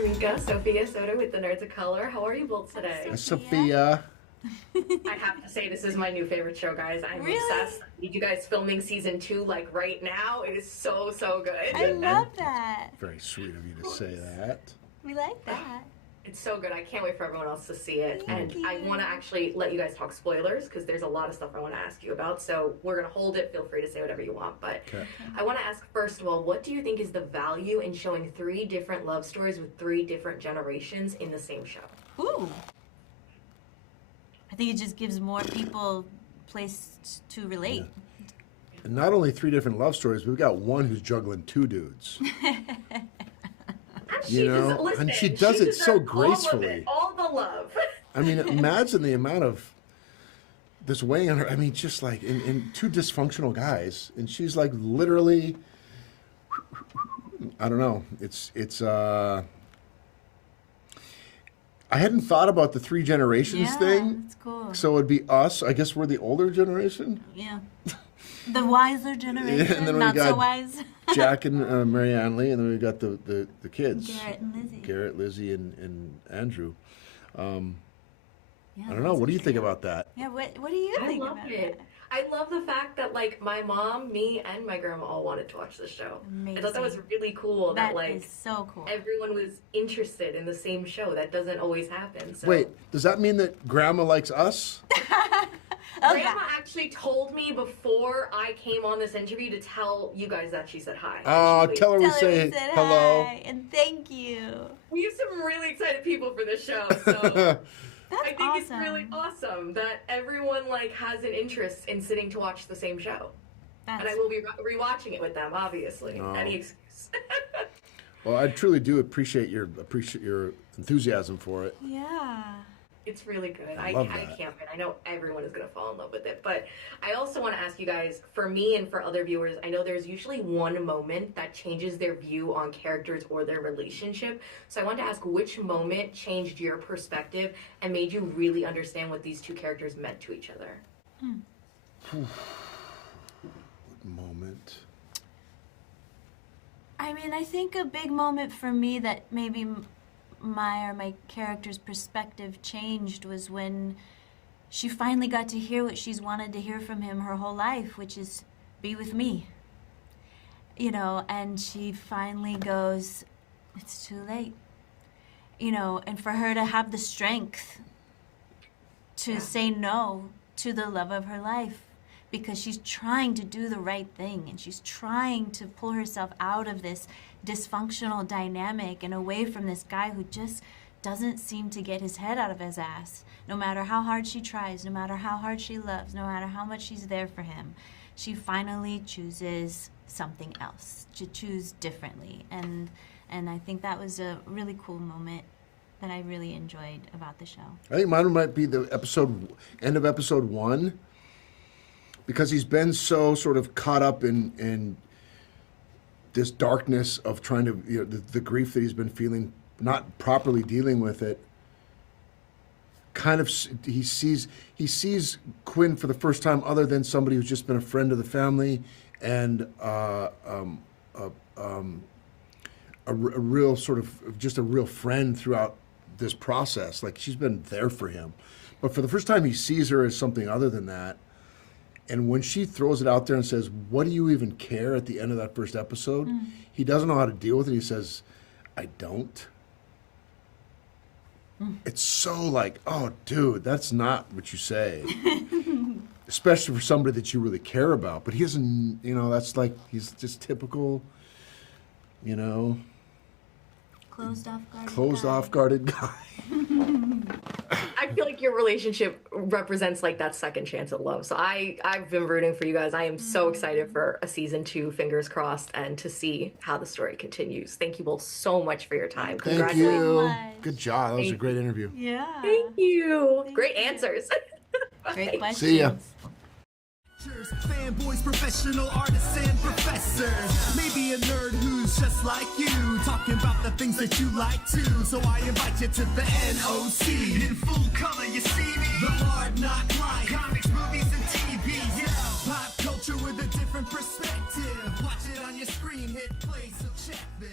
I'm Minka, Sophia Soda with the Nerds of Color. How are you both today? Hi, Sophia. I have to say, this is my new favorite show, guys. I'm obsessed. I need you guys filming season 2, like, right now. It is so, so good. I love that. Very sweet of you to say that. We like that. It's so good. I can't wait for everyone else to see it. Thank and I you. want to actually let you guys talk spoilers, because there's a lot of stuff I want to ask you about. So we're going to hold it. Feel free to say whatever you want. But Okay. I want to ask, first of all, what do you think is the value in showing 3 different love stories with 3 different generations in the same show? Ooh. I think it just gives more people place to relate. And not only 3 different love stories, we've got one who's juggling 2 dudes. And You know, and she does it so gracefully. All the love. I mean, imagine the amount of this weighing on her. I mean, just like in 2 dysfunctional guys, and she's like literally. I don't know. It's. I hadn't thought about the 3 generations thing. That's cool. So it'd be us. I guess we're the older generation. Yeah. The wiser generation, Yeah, and then we not so got wise. Jack and Mary Ann Lee, and then we got the kids. Garrett and Lizzie. Garrett, Lizzie, and Andrew. Yeah, I don't know. What do you think about that? Yeah, what do you I think love about it. that? I love the fact that, like, my mom, me, and my grandma all wanted to watch the show. Amazing. I thought that was really cool that, That like, is so cool. everyone was interested in the same show. That doesn't always happen. So. Wait, does that mean that Grandma likes us? Grandma actually told me before I came on this interview to tell you guys that she said hi. Oh, Actually, tell her we Tell her say we said hello. hi and thank you. we have some really excited people for this show. So. That's I think awesome. it's really awesome that everyone like has an interest in sitting to watch the same show, That's, and I will be rewatching it with them. Obviously, Oh. any excuse. Well, I truly do appreciate your enthusiasm for it. yeah. It's really good. I love can't that. wait. I know everyone is going to fall in love with it. But I also want to ask you guys, for me and for other viewers, I know there's usually one moment that changes their view on characters or their relationship. So I want to ask, which moment changed your perspective and made you really understand what these 2 characters meant to each other? Moment. I mean, I think a big moment for me that maybe my character's perspective changed was when she finally got to hear what she's wanted to hear from him her whole life, which is be with me. You know, and she finally goes, it's too late. You know, and for her to have the strength to say no to the love of her life, because she's trying to do the right thing and she's trying to pull herself out of this dysfunctional dynamic and away from this guy who just doesn't seem to get his head out of his ass. No matter how hard she tries, no matter how hard she loves, no matter how much she's there for him, she finally chooses something else, to choose differently. And I think that was a really cool moment that I really enjoyed about the show. I think mine might be the end of episode 1, because he's been so sort of caught up in this darkness of trying to, you know, the grief that he's been feeling, not properly dealing with it. Kind of, he sees Quinn for the first time, other than somebody who's just been a friend of the family and a real sort of just a real friend throughout this process. Like, she's been there for him, but for the first time, he sees her as something other than that. And when she throws it out there and says, "What do you even care?" at the end of that first episode, he doesn't know how to deal with it. He says, "I don't." It's so like, oh, dude, that's not what you say. Especially for somebody that you really care about. But he doesn't, you know, that's like, he's just typical, you know, Closed off guarded guy. I feel like your relationship represents like that second chance at love. So I've been rooting for you guys. I am so excited for a season 2, fingers crossed, and to see how the story continues. Thank you both so much for your time. Thank Congratulations. you. much. Good job. That was a great interview. Yeah. Thank you. Thank Great you. answers. Great questions. See ya. Fanboys, professional artists, and professors. Maybe a nerd who's just like you, talking about the things that you like too. So I invite you to the NOC. In full color, you see me. The hard knock life, comics, movies, and TV. Yeah, pop culture with a different perspective. Watch it on your screen, hit play, so check this.